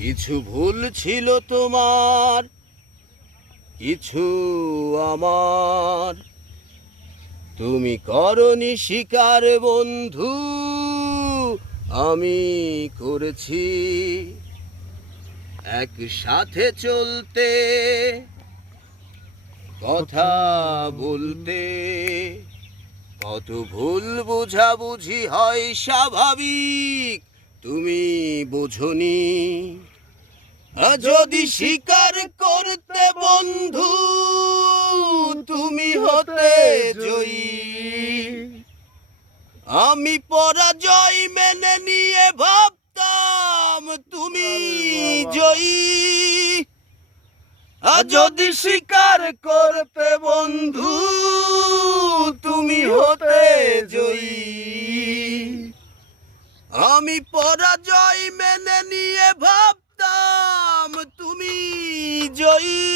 কিছু ভুল ছিল তোমার, কিছু আমার। তুমি করনি স্বীকার বন্ধু, আমি করেছি। একসাথে চলতে, কথা বলতে, কত ভুল বোঝাবুঝি হয় স্বাভাবিক, তুমি বোঝনি। যদি স্বীকার করতে বন্ধু, তুমি হতে জয়ী। আমি পরাজয় মেনে নিয়ে ভাবতাম তুমি জয়ী। যদি স্বীকার করতে বন্ধু, তুমি হতে জয়ী। আমি পরাজয় মেনে নিয়ে ভাবতাম তুমি জয়ী।